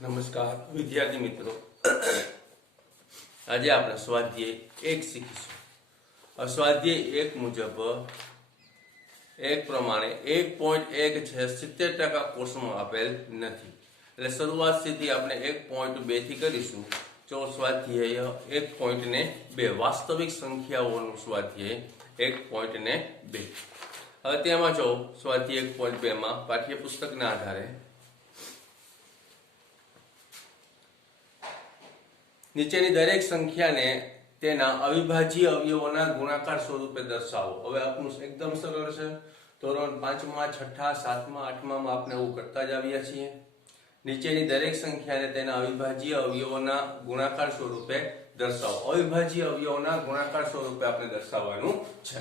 નમસ્કાર વિદ્યાર્થી મિત્રો, આજે આપણે સ્વાધ્યાય 1 શીખીશું। સ્વાધ્યાય 1 મુજબ એક પ્રમાણે 1.1 છે 70% કોર્સમાં આપેલ નથી, એટલે શરૂઆત સીધી આપણે 1.2 થી કરીશું। જો સ્વાધ્યાય 1.2 વાસ્તવિક સંખ્યાઓનું સ્વાધ્યાય 1.2। હવે તેમાં જો સ્વાધ્યાય 1.2 માં પાઠ્યપુસ્તકના આધારે નીચેની દરેક સંખ્યાને તેના અવિભાજ્ય અવયવોના ગુણાકાર સ્વરૂપે દર્શાવો। હવે આપણું એકદમ સરળ છે, ધોરણ 5માં 6, 7માં 8માં આપણે એવું કરતા જ આવ્યા છીએ। નીચેની દરેક સંખ્યાને તેના અવિભાજ્ય અવયવોના ગુણાકાર સ્વરૂપે દર્શાવો। અવિભાજ્ય અવયવોના ગુણાકાર સ્વરૂપે આપણે દર્શાવવાનું છે।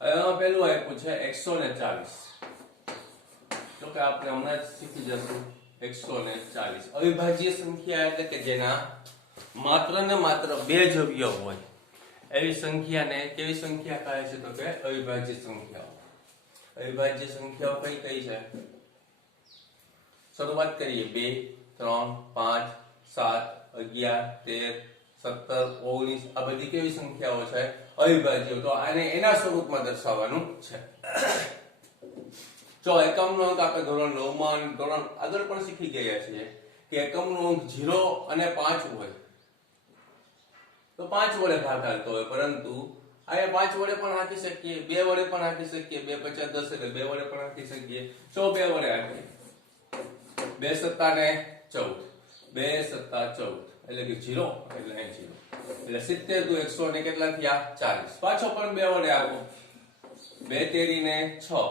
હવે પેલું આપ્યું છે 140, તો કે આપણે હમણાં જ શીખી જશું 140। અવિભાજ્ય સંખ્યા એટલે કે જેના માત્ર ને માત્ર 2 જ અવયવ હોય એવી સંખ્યાને કેવી સંખ્યા કહે છે? તો કે અવિભાજ્ય સંખ્યાઓ। અવિભાજ્ય સંખ્યાઓ કઈ કઈ છે? શરૂઆત કરીએ 2, 3, 5, 7, 11, 13, 17, 19 આ બધી કેવી સંખ્યાઓ છે? અવિભાજ્ય। તો આને એના સ્વરૂપમાં દર્શાવવાનું છે। જો એકમનો અંક આપણે ધોરણ 9 માં ધોરણ આગળ પણ શીખી ગયા છીએ કે એકમનો અંક 0 અને 5 હોય તો 5 વડે ભાગાતો હોય, પરંતુ અહીંયા 5 વડે પણ આંકી શકીએ, 2 વડે પણ આંકી શકીએ, 2 × 5 = 10 એટલે 2 વડે પણ આંકી શકીએ। જો 2 વડે આંકીએ 2 × 7 = 14, 2 × 7 = 14 એટલે કે 0 એટલે અહીં 0 એટલે 70 × 100 ને કેટલા થયા? 40। પાછો પણ 2 વડે આંકો, 2 × 13 = 6,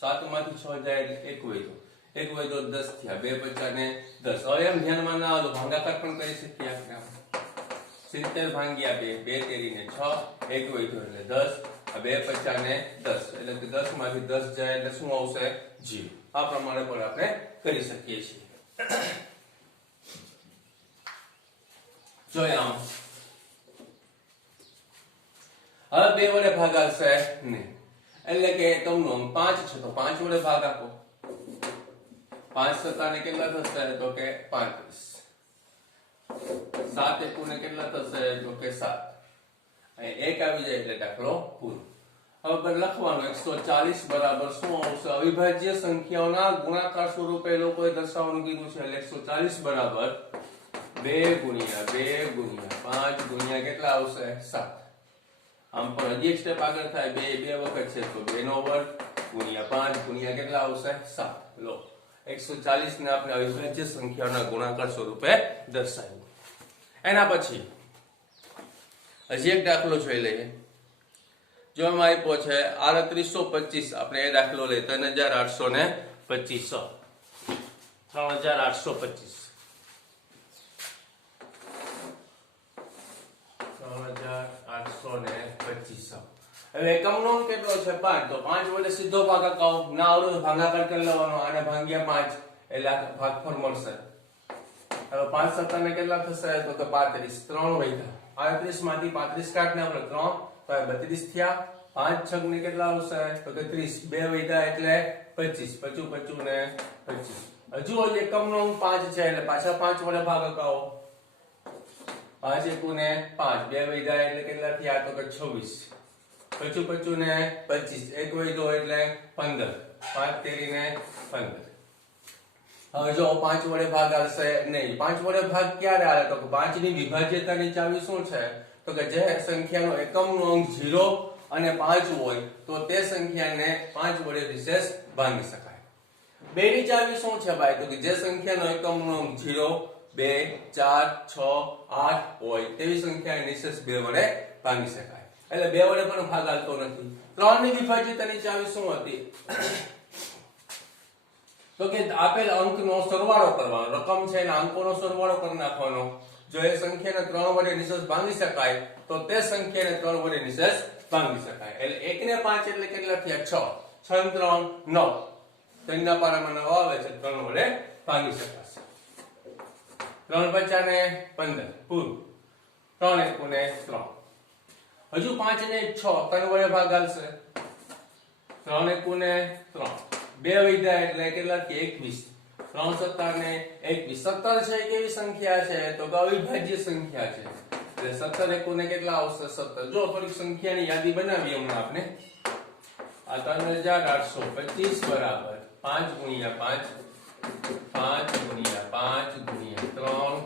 7 માંથી 6 જાય એટલે 1 વધ્યો 10 થયા, 2 × 5 = 10। હવે એમ ધ્યાનમાં ના આવે તો ભાગાકાર પણ કરી શકીએ આપણે। 70 ભાગ્યા 2, 2 × 13 = 6, 1 વધ્યો એટલે 10, 2 × 5 = 10 એટલે કે 10 માંથી 10 જાય એટલે શું આવશે? 0। આ પ્રમાણે પણ આપણે કરી શકીએ છીએ। જોઈએ આમ હવે 2 વડે ભાગાશે નહીં, એટલે કે એકમનો અંક 5 છે તો 5 વડે ભાગ આપો। 5 × 7 કેટલા થશે? તો કે 35। 7 × 1 કેટલા થશે? તો કે 7। અહીં 1 આવી જાય એટલે દાખલો પૂરો। હવે લખવાનું 140 બરાબર શું આવશે? અવિભાજ્ય સંખ્યાઓના ગુણાકાર સ્વરૂપે લોકોએ દર્શાવવાનું કીધું છે, એટલે 140 બરાબર 2 × 2 × 5 × કેટલા આવશે? 7। આમ પણ હજી એક સ્ટેપ આગળ થાય, 2 વખત છે તો 2 નો વર્ગ × 5 × કેટલા આવશે? 7। લો 140 ને આપણે અવિભાજ્ય સંખ્યાઓના ગુણાકાર સ્વરૂપે દર્શાવ્યું। એના પછી હજી એક દાખલો જોઈ લઈએ। જો એમાં આપ્યો છે 3825, આપણે એ દાખલો લઈએ 3825, 3825 3825। હવે એકમનો અંક કેટલો છે? 5, તો 5 વડે સીધો ભાગાકાર ના આવડે તો ભાગાકાર કરી લેવાનો, આને ભાગ્યા 5 એટલે આ ભાગફળ મળશે। હવે 5 × 7 કેટલા થશે? તો કે 35, 3 વધ્યા, 38 માંથી 35 કાઢને આપણે 3 તો 32 થયા, 5 × 6 કેટલા આવશે? તો કે 30, 2 વધ્યા એટલે 25, 25 ને 25। હજુ એકમનો અંક 5 છે એટલે પાછા 5 વડે ભાગાકાર, 5 × 1 = 5, 2 વધ્યા એટલે કેટલા થયા? તો કે 26, 25 ને 25, 1 વધ્યો એટલે 15, 5 × 13 = 15। હવે જો 5 વડે ભાગ આવશે નહીં, 5 વડે ભાગ ક્યારે આવે? તો 5 ની વિભાજ્યતાની ચાવી શું છે? તો કે જે સંખ્યાનો એકમનો અંક 0 અને 5 હોય તો તે સંખ્યાને 5 વડે નિશેષ ભાંગી શકાય। 2 ની ચાવી શું છે ભાઈ? તો કે જે સંખ્યાનો એકમનો અંક 0, 2, 4, 6, 8 હોય તેવી સંખ્યાને નિશેષ 2 વડે ભાંગી શકાય, એટલે 2 વડે પણ ભાગ આવતો નથી। 3 ની વિભાજ્યતાની ચાવી શું હતી? તો કે આપેલ અંકનો સરવાળો કરવાનો, રકમ છે એના અંકોનો સરવાળો કરી નાખવાનો। જો એ સંખ્યાને 3 વડે નિશેષ ભાંગી શકાય તો તે સંખ્યાને 3 વડે નિશેષ ભાંગી શકાય, એટલે 1 ને 5 એટલે કેટલા થયા? 6, 6 × 3 = 9, 3 ના પારામાં 9 આવે છે, 3 વડે ભાંગી શકાશે। 3 × 5 = 15 પૂરું, 3 × 1 = 3। હજુ 5 ને 6 3 વડે ભાગ આવશે, 3 એકુ ને 3 બે વધ્યા એટલે કેટલા કે 21 3 17 ને 21 17 છે કેવી સંખ્યા છે તો કે અવિભાજ્ય સંખ્યા છે એટલે 17 એકુ ને કેટલા આવશે 17 જો થોડીક સંખ્યાની યાદી બનાવીએ હમણાં આપણે આ 3825 બરાબર 5 ગુણ્યા 5 ગુણ્યા 5 ગુણ્યા 3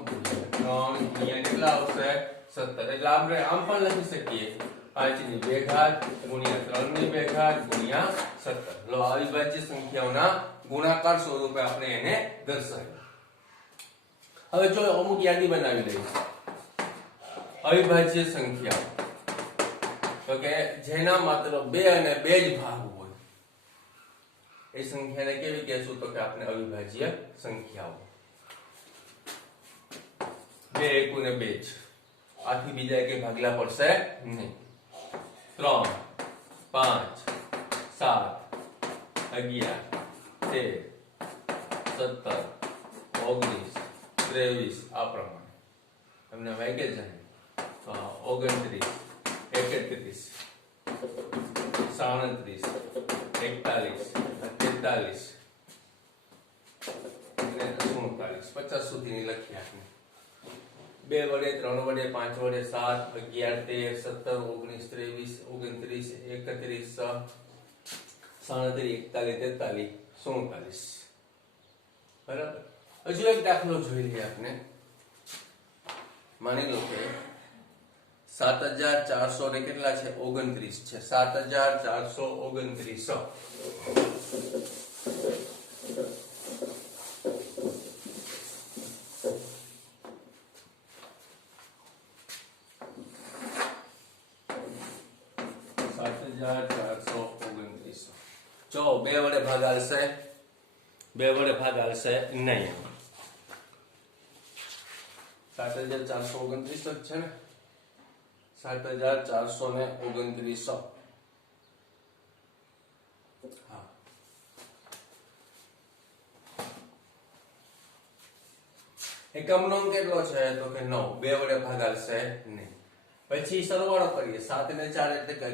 ગુણ્યા કેટલા આવશે 17 એટલે આપણે આમ પણ લખી શકીએ 5 ની 2 ઘાત ગુણ્યા 3 ની 2 ઘાત ગુણ્યા 17 લો અવિભાજ્ય સંખ્યાઓના ગુણાકાર સ્વરૂપે આપણે એને દર્શાવીએ હવે જો અમુક યાદી બનાવી લઈએ અવિભાજ્ય સંખ્યાઓ તો કે જેના માત્ર 2 અને 2 જ ભાગ હોય એ સંખ્યાને કેવી કહેશું તો કે આપણે અવિભાજ્ય સંખ્યાઓ 2 એકુ ને 2 જ આથી બીજા એકે ભાગલા પડશે નહીં 3 5 7 11 13 17 19 23 આ પ્રમાણે તમને વાગ્યે જ 29 31 37 41 43 અને 47 50 સુધીની લખી આપણે 2 વડે 3 વડે 5 વડે 7 11 13 17 19 23 29 31 37 41 બરાબર હજુ એક દાખલો જોઈ લઈએ આપણે માની લો કે 7400 ને કેટલા છે 29 છે 7429 જો 2 વડે ભાગ આવશે 2 વડે ભાગ આવશે નહીં 7429 જ છે ને 7429 હા એકમનો અંક કેટલો છે તો કે 9 2 વડે ભાગ આવશે નહીં પછી સરવાળો કરીએ 7 ને 4 એટલે કે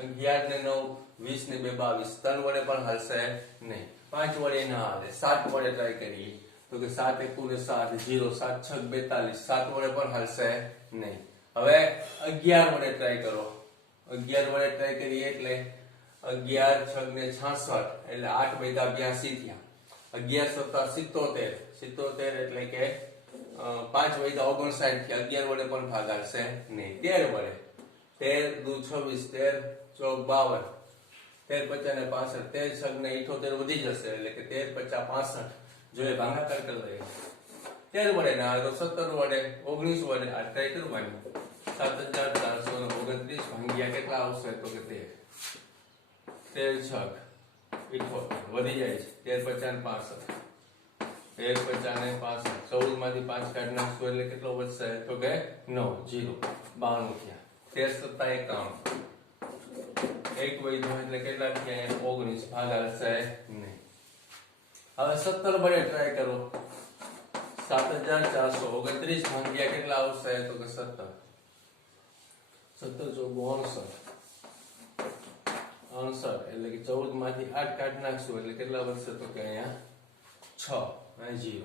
11 ને 9 20 ને 2 22 3 વડે પણ હાલશે નહીં 5 વડે ના હાલે 7 વડે ટ્રાય કરીએ તો કે 7 એકુ ને 7 0 7 6 42 7 વડે પણ હાલશે નહીં હવે 11 વડે ટ્રાય કરો 11 વડે ટ્રાય કરીએ એટલે 11 6 ને 66 એટલે 8 વડે 82 થયા 11 17 77 એટલે કે 5 વડે 59 થયા 11 વડે પણ ભાગ આવશે નહીં 13 વડે 13 દુ 26 13 ચોક 52 13 50 ને 65 13 6 ને 78 વધી જશે એટલે કે 13 50 65 જો એ ભાગાકાર કરી લઈએ 13 વડે ના તો 17 વડે 19 વડે આ ટ્રાય કરવાની 7429 ભાગ્યા કેટલા આવશે તો કે 13 6 78 વધી જાય છે 13 50 65 13 50 ને 65 14 માંથી 5 કાઢી નાખશું એટલે કેટલો વધશે તો કે 9 0 92 થયા 13 51 એક વધ્યો એટલે કેટલા થયા 19 ભાગ આવશે નહીં હવે 17 વડે ટ્રાય કરો 7429 ભાગ્યા કેટલા આવશે તો કે 17 17 59 એટલે કે 14 માંથી 8 કાઢી નાખશું એટલે કેટલા વધશે તો કે અહીંયા 6 અહીં 0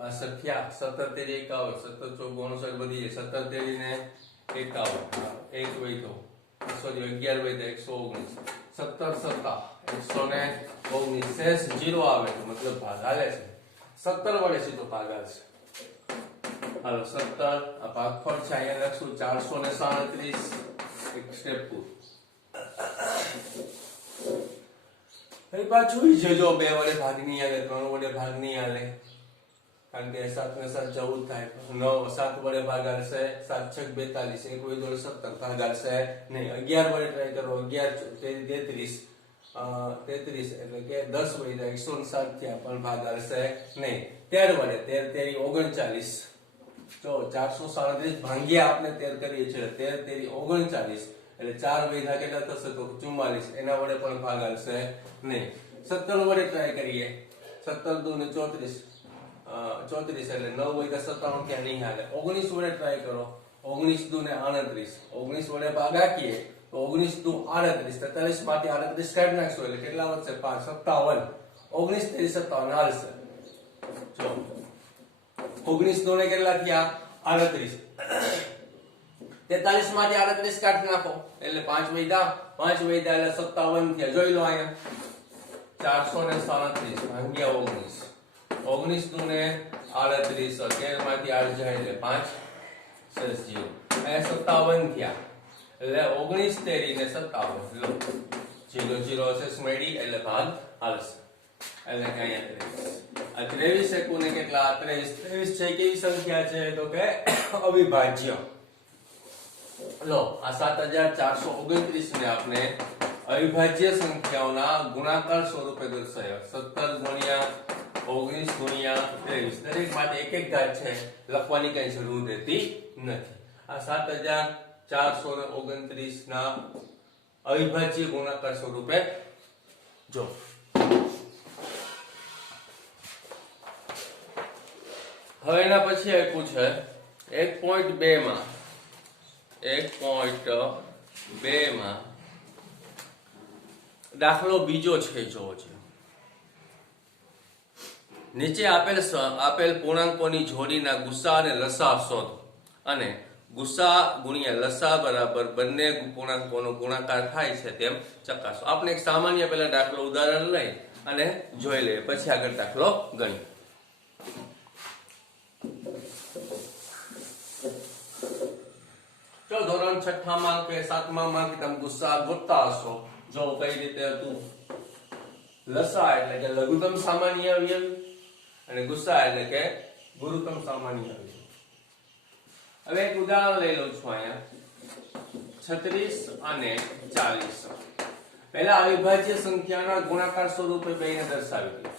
62 થયા 17 તેરી 51 17 59 વધી જાય 17 તેરી ને 51 એક વધ્યો સોરી 11 વધ્યા 119 17 119 શેષ 0 આવે તો મતલબ ભાગ હાલે છે 17 વડે સીધો ભાગ આવશે હાલો 17 આ ભાગફળ છે અહીંયા લખશું 437 એક સ્ટેપ પૂરું એ પાછું છે જો 2 વડે ભાગ નહીં આવે 3 વડે ભાગ નહીં આવે કારણ કે 7 ને 7 14 થાય 9 7 વડે ભાગ આવશે 7 6 42 એક વડે 17 ભાગ આવશે નહીં 11 વડે ટ્રાય કરો 11 33 એટલે કે 10 વડે 107 થયા પણ ભાગ આવશે નહીં 13 વડે 13 તેરી 39 તો 437 ભાગ્યા આપણે 13 કરીએ છીએ 13 તેરી 39 એટલે 4 વડે કેટલા થશે તો 44 એના વડે પણ ભાગ આવશે નહીં 17 વડે ટ્રાય કરીએ 17 દુ ને 34 એટલે 9 વડે 97 ક્યાં નહીં હાલે 19 વડે ટ્રાય કરો 19 દુ ને 38 19 વડે ભાગ આપીએ તો 19 દુ 38, 43 માંથી 38 કાઢી નાખશો એટલે કેટલા વધશે? 5 57. 19 તેરી 57 હાલશે. જો 19 દુ ને કેટલા થયા? 38. 43 માંથી 38 કાઢી નાખો એટલે 5 વધ્યા એટલે 57 થયા. જોઈ લો અહીંયા 437 ભાગ્યા 19. 19 દુ ને 38, 13 માંથી 8 જાય એટલે 5 શેષ 0. અહીંયા 57 થયા એટલે 19 તેરી ને 57 લો 0 0 શેષ મળી એટલે ભાગ હાલશે. એટલે કે અહીંયા 23 એકુને કેટલા? 23 છે કેવી સંખ્યા છે? તો કે અવિભાજ્ય. લો આ 7429 ને આપણે અવિભાજ્ય સંખ્યાઓના ગુણાકાર સ્વરૂપે દર્શાવ્યા. 17 ગુણ્યા 19 ગુણ્યા 23 દરેક માટે એક એક ઘાત છે, લખવાની કઈ જરૂર રહેતી નથી. આ 7429 ના અવિભાજ્ય ગુણાકાર સ્વરૂપે જો હવે એના પછી આપ્યું છે 1.2 માં 1.2 માં દાખલો બીજો છે. જો છે નીચે આપેલ પૂર્ણાંકોની જોડીના ગુસા અને લસા શોધો અને ગુસા ગુણ્યા લસા બરાબર બંને પૂર્ણાંકોનો ગુણાકાર થાય છે તેમ ચકાસો. આપણે એક સામાન્ય પહેલા દાખલો ઉદાહરણ લઈ અને જોઈ લઈએ, પછી આગળ દાખલો ગણીએ. જો ધોરણ 6 માં કે 7 માં કે તમે ગુસા ગોતતા હશો, જો કઈ રીતે હતું. લસા એટલે કે લઘુત્તમ સામાન્ય અવયવ અને ગુસા એટલે કે ગુરુત્તમ સામાન્ય અવયવ. હવે એક ઉદાહરણ લઈ લઉં છું અહીંયા 36 અને 40. પહેલા અવિભાજ્ય સંખ્યાના ગુણાકાર સ્વરૂપે બેને દર્શાવી દઈએ.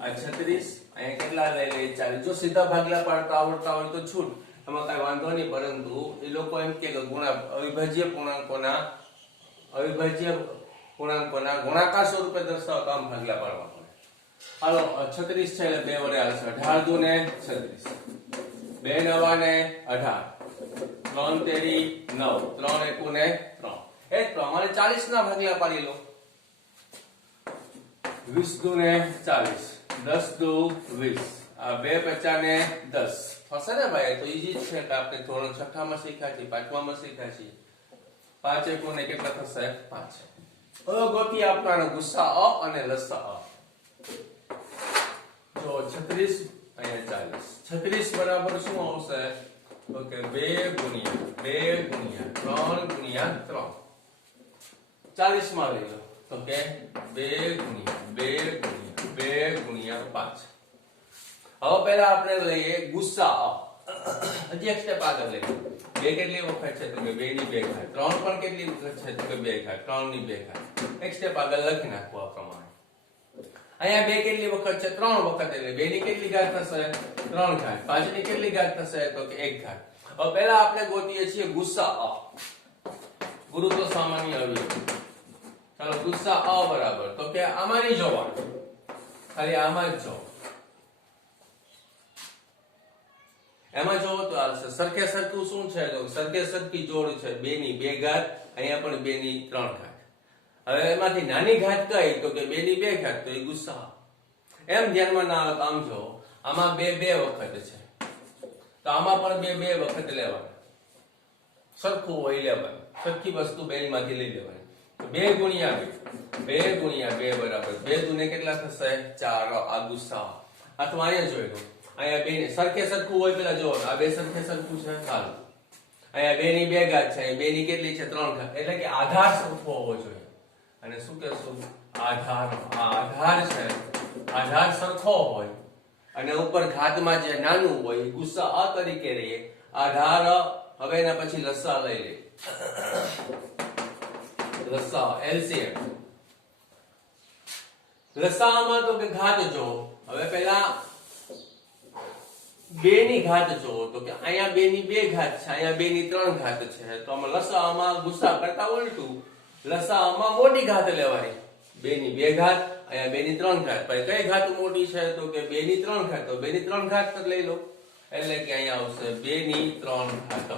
આ 36 અહીંયા કેટલા લઈ લઈએ? 40. જો સીધા ભાગલા પાડતા આવડતા હોય તો છૂટ, એમાં કઈ વાંધો નહીં, પરંતુ એ લોકો એમ કે અવિભાજ્ય પૂર્ણાંકોના ગુણાકાર સ્વરૂપે દર્શાવતા આમ ભાગલા પાડવા પડે. હાલો 36 છે એટલે 2 વડે હાલશે. 18 દુ ને 36, 2 નવા ને 18, 3 તેરી 9, 3 એકુ ને 3. એ જ પ્રમાણે 40 ના ભાગલા પાડી લો. 20 દુ ને 40, 10 દુ 20, આ 2 50 ને 10 થશે ને ભાઈ? તો ઈજી જ છે કે આપણે ધોરણ 6 માં શીખ્યા છીએ, 5 માં શીખ્યા છીએ. 5 એકુ ને કેટલા થશે? 5. હવે ગોતી આપવાનો ગુસા અ અને લસા અ. જો 36 અહીંયા 40, 36 બરાબર શું આવશે? તો કે 2 ગુણ્યા 3 ગુણ્યા 3. 40 માં લઈ લો તો કે 2 ગુણ્યા 5. હવે પહેલા આપણે લઈએ ગુસા અ. હજી એક સ્ટેપ આગળ લઈએ. 2 કેટલી વખત છે? તો કે 2 ની 2 ઘાત. 3 પણ કેટલી વખત છે? તો કે 2 ઘાત. 3 ની 2 ઘાત. એક સ્ટેપ આગળ લખી નાખો આ પ્રમાણે. અહીંયા 2 કેટલી વખત છે? 3 વખત. એટલે 2 ની કેટલી ઘાત થશે? 3 ઘાત. 5 ની કેટલી ઘાત થશે? તો કે 1 ઘાત. હવે પહેલા આપણે ગોતીએ છીએ ગુસા અ, ગુરુત્વ સામાન્ય અવયવ. ચાલો ગુસા અ બરાબર તો કે આમાં નહીં જોવાનું, ખાલી આમાં જ જો. એમાં જોવો તો આવશે સરખે સરખું શું છે? તો સરખે સરખી જોડ છે. 2 ની 2 ઘાત, અહીંયા પણ 2 ની 3 ઘાત. હવે એમાંથી નાની ઘાત કઈ? તો કે 2 ની 2 ઘાત, તો એ ગુસા. એમ ધ્યાનમાં ના આવે. આમ જો આમાં 2 વખત છે, તો આમાં પણ 2 વખત લેવાના. સરખું હોય લેવાનું, સરખી વસ્તુ બેમાંથી લઈ લેવાની. 2 ગુણ્યા 2 બરાબર 2 દુ ને કેટલા થશે? 4. આ ગુસા. આ તો અહીંયા જોઈ લો. અહીંયા 2 ને સરખે સરખું હોય પેલા જો આ 2 સરખે સરખું છે. ચાલો અહીંયા 2 ની 2 ઘાત છે, 2 ની કેટલી છે? 3 ઘાત. એટલે કે આધાર સરખો હોવો જોઈએ. અને શું કહેશું? આધાર. આ આધાર છે, આધાર સરખો હોય અને ઉપર ઘાતમાં જે નાનું હોય એ ગુસા અ તરીકે રહીએ. આધાર. હવે એના પછી લસા લઈ લે. લસા એલસીએમ. લસામાં તો કે ઘાત જો. હવે પેલા 2 ની ઘાત જો તો કે અહીંયા 2 ની 2 ઘાત છે, અહીંયા 2 ની 3 ઘાત છે. તો આમાં લસામાં ગુસા કરતા ઉલટું, લસામાં મોટી ઘાત લેવાની. 2 ની 2 ઘાત, અહીંયા 2 ની 3 ઘાત. પછી કઈ ઘાત મોટી છે? તો કે 2 ની 3 ઘાત. તો 2 ની 3 ઘાત લઈ લો એટલે કે અહીંયા આવશે 2 ની 3 ઘાત.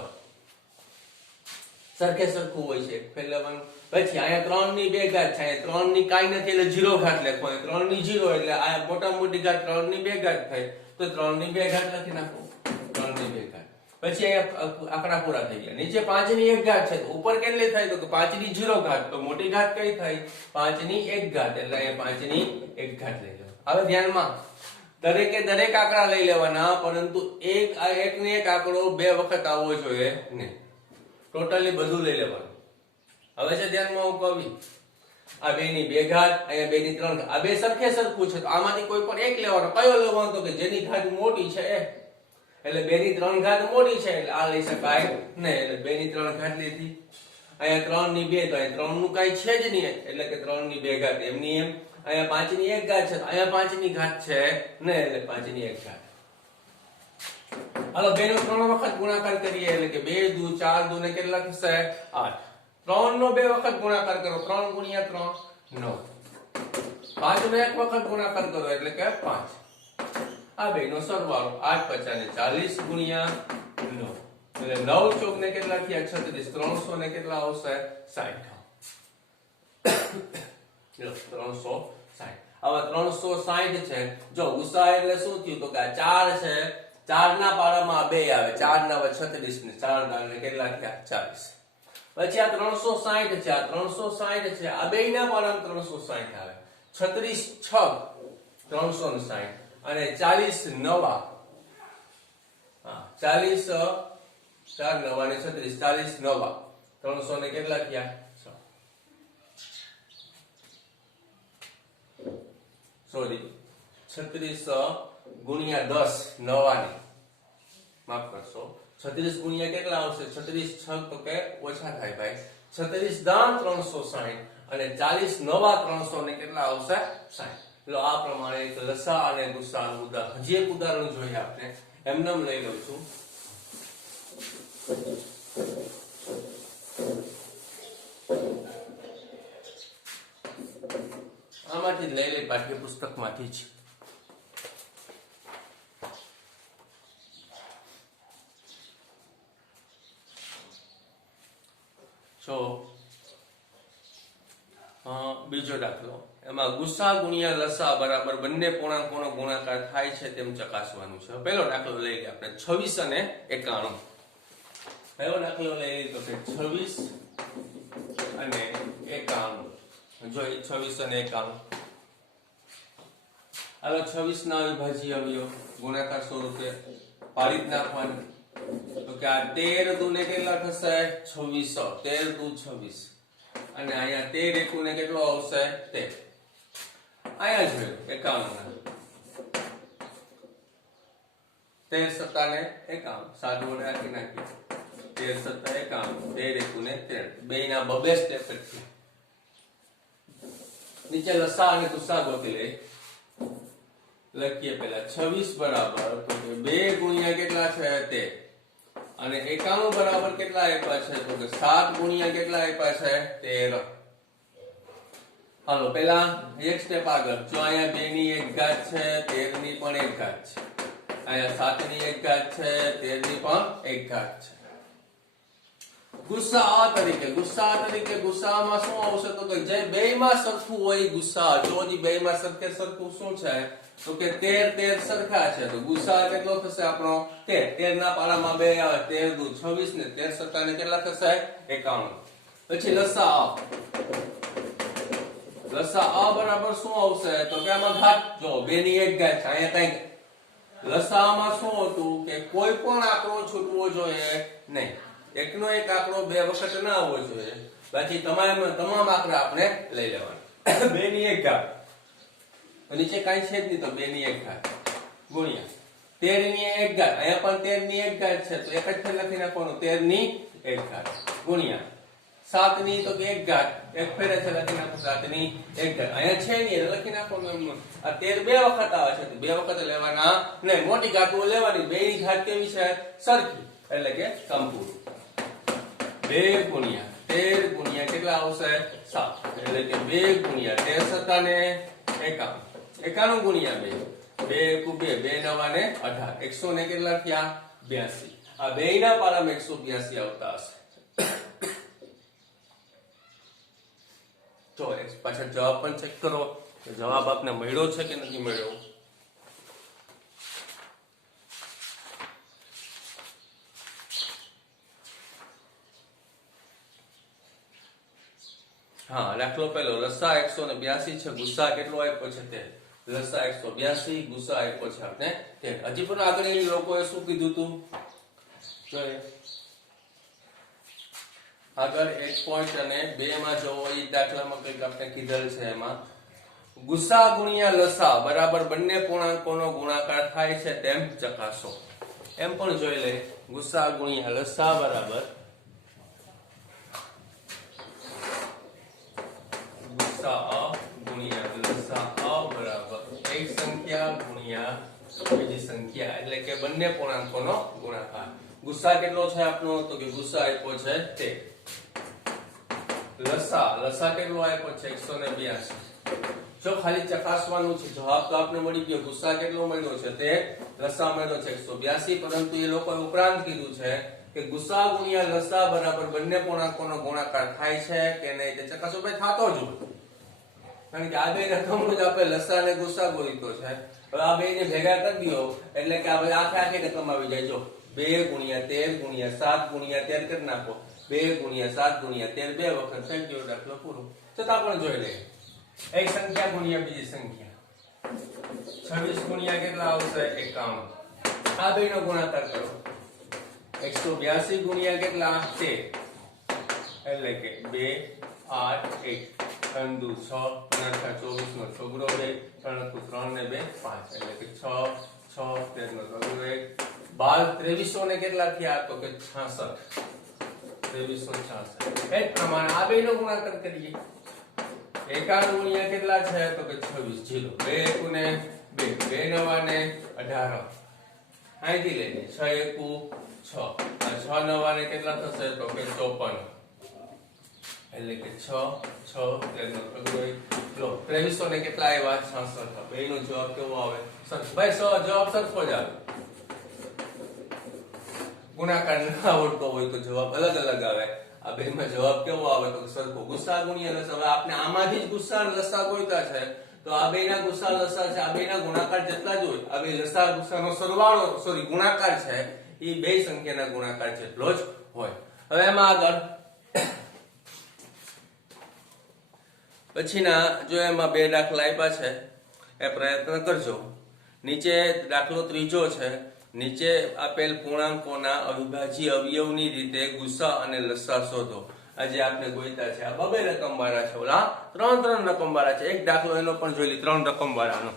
સરખે સરખું હોય છે ફેરવવાનું. પછી અહીંયા 3 ની 2 ઘાત છે, અહીંયા 3 ની કાંઈ નથી એટલે 0 ઘાત લખવાની. 3 ની 0 એટલે આ મોટા મોટી ઘાત 3 ની 2 ઘાત થાય તો 3 ની 2 ઘાત લખી નાખો. 3 ની 2 ઘાત. પછી અહીંયા આંકડા પૂરા થઈ ગયા. નીચે 5 ની 1 ઘાત છે તો ઉપર કેટલી થાય તો કે 5 ની 0 ઘાત. તો મોટી ઘાત કઈ થાય? 5 ની 1 ઘાત. એટલે અહીંયા 5 ની 1 ઘાત લઈ લો. હવે ધ્યાનમાં દરેકે દરેક આંકડા લઈ લેવાના, પરંતુ એક ને એક આંકડો બે વખત આવવો જોઈએ નહીં. ટોટલી બધું લઈ લેવાનું. હવે છે ધ્યાનમાં હું કહું, આ 2 ની 2 ઘાત, અહીંયા 2 ની 3 ઘાત, આ બે સરખે સરખું છે તો આમાંથી કોઈ પણ એક લેવાનો. કયો લેવાનો? તો કે જેની ઘાત મોટી છે એ. એટલે 2 ની 3 ઘાત મોટી છે એટલે આ લઈ શકાય નહીં. એટલે 2 ની 3 ઘાત લીધી. અહીંયા 3 ની 2 તો અહીંયા 3 નું કાંઈ છે જ નહીં એટલે કે 3 ની 2 ઘાત એમની એમ. અહીંયા 5 ની 1 ઘાત છે તો અહીંયા 5 ની ઘાત છે ને એટલે 5 ની 1 ઘાત. હાલો 2 નો 3 વખત ગુણાકાર કરીએ એટલે કે 2 દુ 4 દુ ને કેટલા થશે? 8. 3 નો 2 વખત ગુણાકાર કરો, 3 ગુણ્યા 3 9. 5 નો 1 વખત ગુણાકાર કરો એટલે કે 5. આ બે નો સરવાળો 8 50 ને 40 ગુણ્યા 9 એટલે 9 ચોક ને કેટલા થયા? 36. 300 ને કેટલા આવશે? 60. 360. હવે 360 છે. જો ગુસા એટલે શું થયું તો કે આ 4 છે, 4 ના પાડામાં 2 આવે, 4 ના 36 ને 4 ના કેટલા થયા? 40. પછી આ 360 છે, આ 360 છે, આ બે ના પાડામાં 360 આવે. 36 6 360 અને 40 નવા, હા 40 4 નવા ને 36 40 નવા 300 ને કેટલા થયા? 36 ગુણ્યા 10 નવાની, માફ કરશો, 36 ગુણ્યા કેટલા આવશે? 36 6 તો કે ઓછા થાય ભાઈ. 36 દાન 360 અને 40 નવા 300 ને કેટલા આવશે? 60. એટલે આ પ્રમાણે લસા અને ગુસાનું ઉદાહરણ, હજી એક ઉદાહરણ જોઈએ આપણે. એમને લઈ લઉં છું. આમાંથી જ લઈ લઈ, પાઠ્યપુસ્તક માંથી જ. બીજો દાખલો. એમાં ગુસા ગુણ્યા લસા બરાબર બંને પૂર્ણાંકોનો ગુણાકાર થાય છે તેમ ચકાસવાનું છે. પહેલો દાખલો લઈ લઈએ આપણે 26 અને 91. પહેલો દાખલો લઈ લઈએ તો કે 26 અને 91. જો 26 અને 91. હાલો 26 ના અવિભાજ્ય અવયવ ગુણાકાર સ્વરૂપે પાડી નાખવાનું. તો કે આ 13 દુ ને કેટલા થશે? 26. 13 દુ 26 અને અહીંયા 13 એકુ ને કેટલો આવશે? 13. અહીંયા જોયું 51 13 સત્તા ને 51 સાદું વડે આપી નાખીએ. 13 સત્તા 51 13 એકુ ને 13 બે ના બબે સ્ટેપ છે. નીચે લસા અને ગુસા ગોતી લઈ. લખીએ પહેલા 26 બરાબર તો કે 2 ગુણ્યા કેટલા છે? 13 અને 91 બરાબર કેટલા આપ્યા છે? તો કે 7 ગુણ્યા કેટલા આપ્યા છે? 13. હાલો પહેલા એક સ્ટેપ આગળ. જો અહીંયા 2 ની 1 ઘાત છે, 13 ની પણ 1 ઘાત છે. અહીંયા 7 ની 1 ઘાત છે, 13 ની પણ 1 ઘાત છે. ગુસા તરીકે ગુસામાં શું આવશે? તો કે જે બેયમાં સરખું હોય ગુસા. જો બેયમાં સરખે સરખું શું છે? તો કે 13 સરખા છે તો ગુસા કેટલો થશે આપણો? 13 ના પાડામાં 2 આવે, 13 દુ 26 ને 13 સત્તા ને કેટલા થશે? 51. પછી લસા બરાબર શું આવશે? તો કે આમાં ઘાત જો 2 ની 1 ઘાત છે. અહીંયા કઈ લસામાં શું હતું કે કોઈ પણ આંકડો છૂટવો જોઈએ નહીં. એકનો એક આંકડો બે વખત ના આવવો જોઈએ. બાકી તમામ આંકડા આપણે લઈ લેવાના. 2 ની 1 ઘાત નીચે કાંઈ છે જ નહીં તો 2 ની 1 ઘાત ગુણ્યા 13 ની 1 ઘાત. અહીંયા પણ 13 ની 1 ઘાત છે તો એક જ ફેર લખી નાખવાનું 13 ની 1 ઘાત ગુણ્યા 7 ની તો કે 1 ઘાત એક ફેરે છે લખી નાખો 7 ની 1 ઘાત. અહીંયા છે નહીં એટલે લખી નાખવાનું એમ. આ 13 બે વખત આવે છે તો બે વખત લેવાના નહીં. મોટી ઘાતો લેવાની. 2 ની ઘાત કેવી છે? સરખી એટલે કે સંપૂર્ણ. 2 ગુણ્યા 13 ગુણ્યા કેટલા આવશે? 7 એટલે કે 2 ગુણ્યા 13 સત્તા ને 51 51 ગુણ્યા 2 2 એકુ 2 2 નવા ને 18 100 ને કેટલા થયા? 82. આ બે ના પાડામાં 182 આવતા હશે. જો પાછળ જવાબ પણ ચેક કરો કે જવાબ આપને મળ્યો છે કે નથી મળ્યો. હા, દાખલો પહેલો, લસા 182 છે, ગુસ્સા કેટલો આપ્યો છે તે. લસા 182, ગુસ્સા આપ્યો છે આપણે તે. હજી પણ આગળ એ લોકોએ શું કીધું હતું જોઈએ. આગળ 1 પોઈન્ટ અને 2 માં જોવો એ દાખલામાં કંઈક આપણે કીધેલ છે. એમાં ગુસ્સા ગુણ્યા લસા બરાબર બંને પૂર્ણાંકોનો ગુણાકાર થાય છે તેમ ચકાસો. એમ પણ જોઈ લે. ગુસ્સા ગુણ્યા લસા બરાબર ગુસ્સા ગુણ્યા લસા બરાબર એક સંખ્યા ગુણ્યા બીજી સંખ્યા, એટલે કે બંને પૂર્ણાંકોનો ગુણાકાર. ગુસ્સા કેટલો છે આપનો, તો કે ગુસ્સા આપ્યો છે તે. લસા કેટલો આપ્યો છે 182. જો ખાલી ચકાસવાનું છે, જવાબ તો આપને મળી ગયો. ગુસ્સા કેટલો મળ્યો છે તે, લસા મળ્યો છે 182, પરંતુ એ લોકોએ ઉપરાંત કીધું છે કે ગુસ્સા ગુણ્યા લસા બરાબર બંને પૂર્ણાંકોનો ગુણાકાર થાય છે કે નહીં તે ચકાસો. ભાઈ થાતો જ હોય, કારણ કે આ બે રકમો જ આપણે લસા અને ગુસ્સા ગોળીતો છે. હવે આ બે ને ભેગા કરી દો એટલે કે આ આખી રકમ આવી જાય. જો 2 ગુણ્યા 13 ગુણ્યા 7 ગુણ્યા 13 કરી નાખો. 2 ગુણ્યા 7 ગુણ્યા 13 બે વખત થઈ ગયો દાખલો પૂરો. છતાં પણ જોઈ લઈએ. એક સંખ્યા ગુણ્યા બીજી સંખ્યા, 26 ગુણ્યા કેટલા આવશે 51. આ બે નો ગુણાકાર કરો. 182 ગુણ્યા કેટલા 13, એટલે કે 2 8 1 3 દુ 6 5 24 નો છગડો 2 3 3 ને 2 5, એટલે કે 6 6 13 નો છગડો 1 12 2300 ને કેટલા થયા, તો કે 66. 2366. એ પ્રમાણે આ બે નો ગુણાકાર કરીએ. 51 ગુણ્યા કેટલા છે, તો કે 26 0 2 ને 2 2 નવા ને 18. અહીંથી લઈને 6 1 6 આ 6 નવા ને કેટલા થશે, તો કે 54, એટલે કે 6 6 13 નો છગડો 1 લો 2300 ને કેટલા આવ્યા 66. બે નો જવાબ કેવો આવે? સરખો. ભાઈ જવાબ સરખો જ આવે. ગુણાકાર ન આવડતો હોય તો જવાબ અલગ અલગ આવે. આ બે માં જવાબ કેવો આવે, તો સરખો. ગુસ્સા ગુણ્યા લસા, હવે આપણે આમાંથી જ ગુસ્સા અને લસા ગોઈતા છે, તો આ બે ના ગુસ્સા લસા છે, આ બે ના ગુણાકાર જેટલા જ હોય. આ બે લસા ગુસ્સાનો સરવાળો ગુણાકાર છે, એ બે સંખ્યાના ગુણાકાર જેટલો જ હોય. હવે એમાં આગળ પછીના જો એમાં બે દાખલા આપ્યા છે એ પ્રયત્ન કરજો. નીચે દાખલો ત્રીજો છે. નીચે આપેલ પૂર્ણાંકોના અવિભાજ્ય અવયવની રીતે ગુસ્સા અને લસા શોધો. આજે આપણે ગોઈતા છે. આ બબે રકમ વાળા છે, ઓલા 3 રકમ વાળા છે. એક દાખલો એનો પણ જોઈ લી 3 રકમ વાળાનો.